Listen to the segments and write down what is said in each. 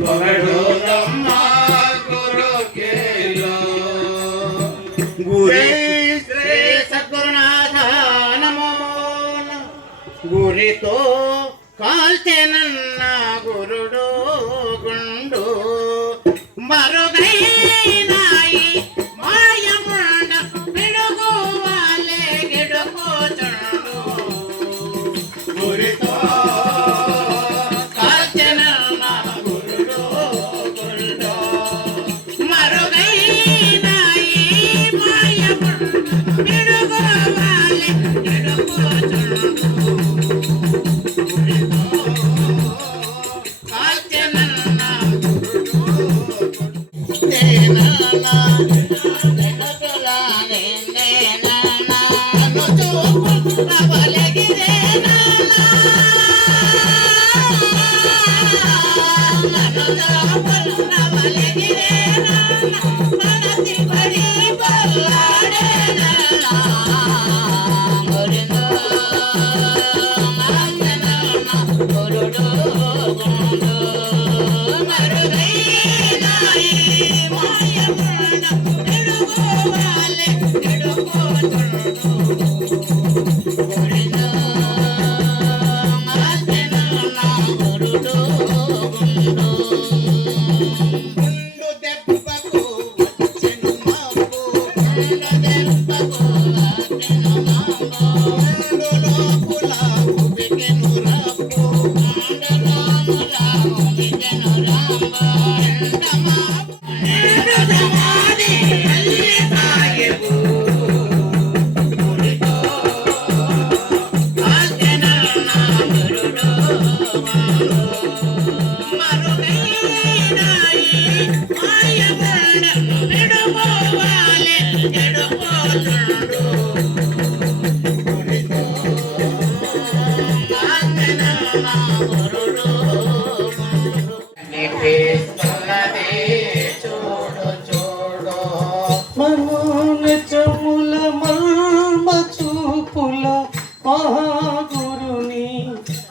పొగడురమ్మ గురు కేలో గురి శ్రీ సద్గురునాథ నమో గురితో కాల్చెనన్న గురుడు గుండు మరుగైనాయి మాయమండ పిడుగు వాలే గిడుకోచుండు గురితో కాల్చెనన్న గురుడు గుండు మరుగైనాయి మాయమండ పిడుగు వాలే గిడుకోచుండు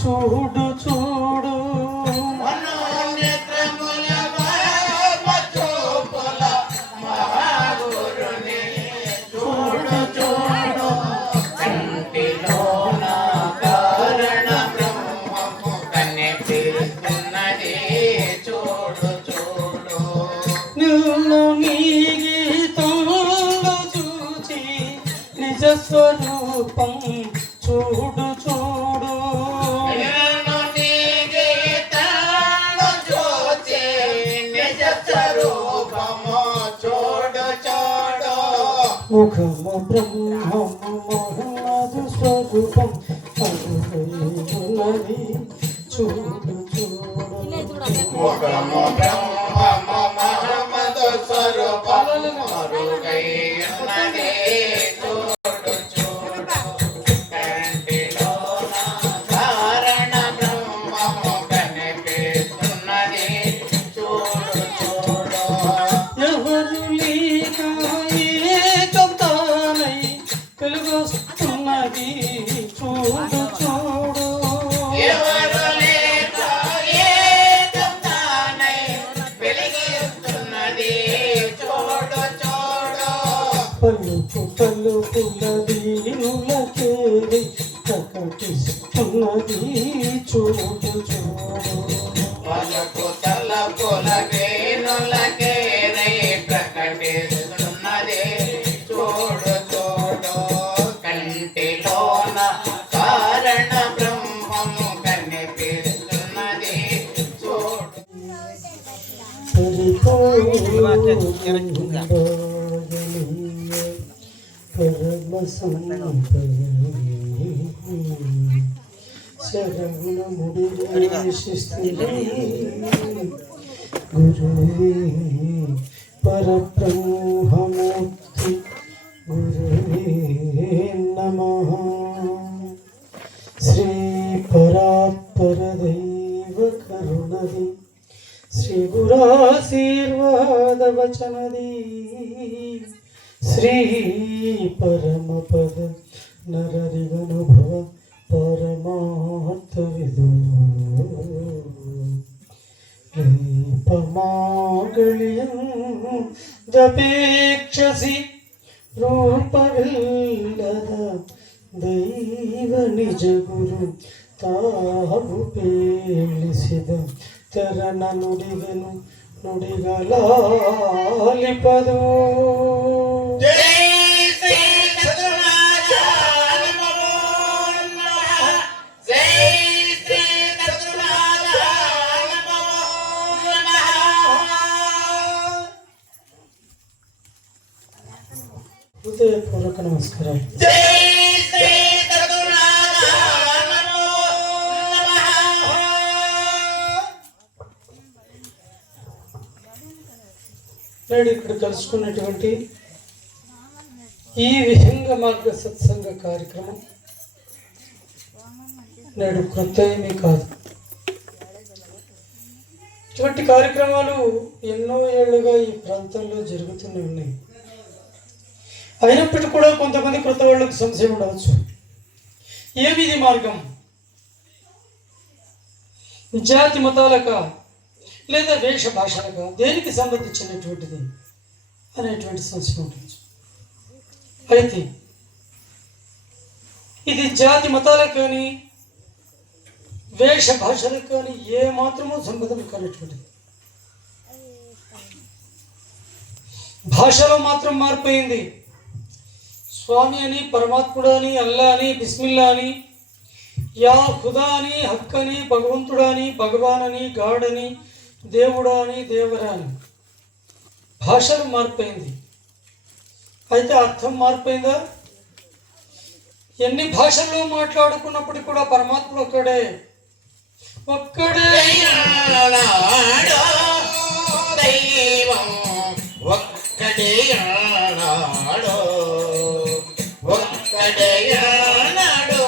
చూడు చూడు మహాగురుని చూడు చూడు కంటిలోన కారణ బ్రహ్మము కనిపిస్తున్నది చూడు చూడు నిన్ను నీ గీతంలో చూచి నిజ స్వరూపం చూడు చూడు ముఖము బ్రహ్మము మహమ్మదు స్వరూపం ఉన్నది చూడు చూడు ముఖము బ్రహ్మము మహమ్మదు స్వరూపం మరుగై ఉన్నది చూడు చూడు కంటిలోన కారణ బ్రహ్మము కనిపిస్తున్నది చూడు చూడు ఎవరు లేక వెలుగొస్తున్నది చూడు చూడు ఎవరు లేక ఏకతానై వెలిగిస్తున్నది చూడు చూడు పలుకు పలుకుల వీణులకేరి ప్రకటిస్తున్నది చూడు చూడు పలుకు తలపుల వేణులకేరై ప్రకటిస్తున్నది చూడు చూడు కంటిలోన కారణ బ్రహ్మము కనిపిస్తున్నది చూడు పరమ శరణ ముడి గురువే పరబ్రహ్మమూర్తి గురువే నమః శ్రీ పరాత్పర దైవ కరుణది శ్రీ గురాశీర్వాద వచనది శ్రీ పరమపద నరరిగనుభవ పరమార్థ విదో ದಪೇಕ್ಷಸಿ ರೂಪವಿಲ್ಲದ ದೈವ ನಿಜ ಗುರು ತಾವು ಪೇಳಿಸಿದ ತೆರನ ನುಡಿಗನು ನುಡಿಗಲಾಲಿಪದು. ಹೃದಯಪೂರ್ವಕ ನಮಸ್ಕಾರ. నేడు ఇక్కడ కలుసుకున్నటువంటి ఈ విహంగ మార్గ సత్సంగ కార్యక్రమం నేడు కొత్త ఏమీ కాదు. ఇటువంటి కార్యక్రమాలు ఎన్నో ఏళ్లుగా ఈ ప్రాంతంలో జరుగుతూనే ఉన్నాయి. అయినప్పటికీ కూడా కొంతమంది కొత్త వాళ్ళకు సంశయం ఉండవచ్చు. ఏమి ఇది మార్గం? జాతి మతాలక లేదా వేష భాషలక దేనికి సంబంధించినటువంటిది అనేటువంటి సంశయం ఉండవచ్చు. అయితే ఇది జాతి మతాలకు కానీ వేష భాషలకు కానీ ఏ మాత్రమూ సంబంధం కానటువంటిది. భాషలో మాత్రం మారిపోయింది. స్వామి అని, పరమాత్ముడు అని, అల్లా అని, బిస్మిల్లా అని, యా ఖుదా అని, హక్ అని, భగవంతుడా అని, భగవాన్ అని, గాడ్ అని, దేవుడా అని, దేవరా అని భాషలు మారిపోయింది. అయితే అర్థం మారిపోయిందా? ఎన్ని భాషల్లో మాట్లాడుకున్నప్పటికీ కూడా పరమాత్ముడు ఒక్కడే ఒక్కడే దైవం ఒక్కడే ఒక్కడేనాడు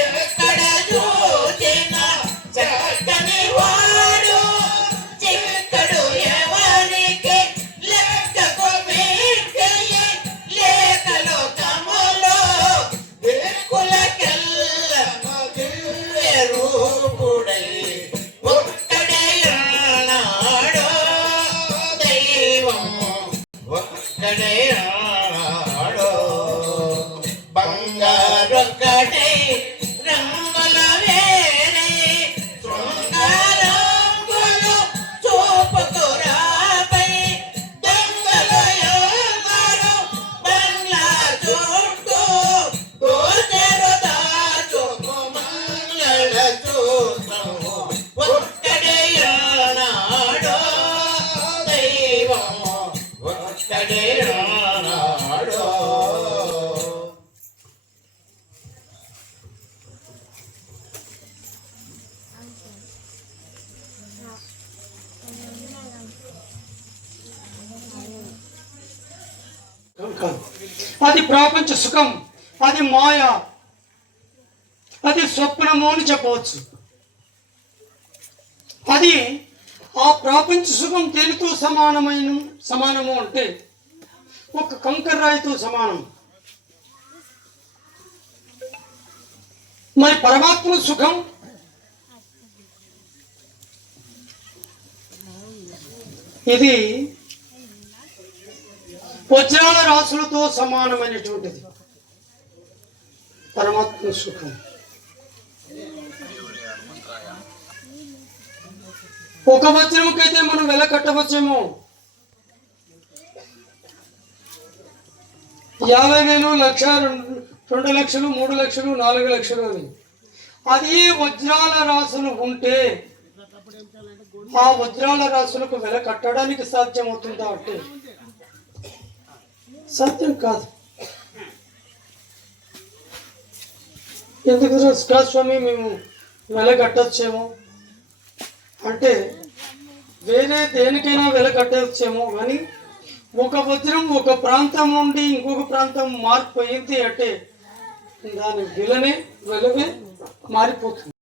ఎక్కడ చూచినా చక్కని వాడు చిక్కడు ఎవరికి లెక్కకు మీకయ్యే లేఖలో తమలో దిక్కులకెల్లను దివ్య రూపుడై ఒక్కడేనాడు దైవం ఒక్కడే బంగారొక్కటే రంగుల వేరే శృంగారంగులు చూపుకురాపై దొంగలు ఎవరు బంగ్లా చుట్టూ దోచెరు దాచుకు మంగళ చూత్రము ఒక్కడే నాడు దైవం ఒక్కడే నాడు. అది ప్రాపంచ సుఖం, అది మాయ, అది స్వప్నము అని చెప్పవచ్చు. అది ఆ ప్రాపంచ సుఖం దేనితో సమానము అంటే ఒక కంకర్రాయితో సమానం. మరి పరమాత్మ సుఖం ఇది వజ్రాల రాసులతో సమానమైనటువంటిది. పరమాత్మ సుఖం ఒక వజ్రముకైతే మనం వెల కట్టవచ్చేమో 50,000, 1,00,000, 2 లక్షలు, 3 లక్షలు, 4 లక్షలు అని. అది వజ్రాల రాసులు ఉంటే ఆ వజ్రాల రాసులకు వెల కట్టడానికి సాధ్యమవుతుందా అంటే సత్యం కాదు. ఎందుకు స్వామి మేము వెల కట్టొచ్చేమో అంటే వేరే దేనికైనా వెల కట్టవచ్చేమో, కానీ ఒక వజ్రం ఒక ప్రాంతం నుండి ఇంకొక ప్రాంతం మారిపోయింది అంటే దాని వెలవే మారిపోతుంది.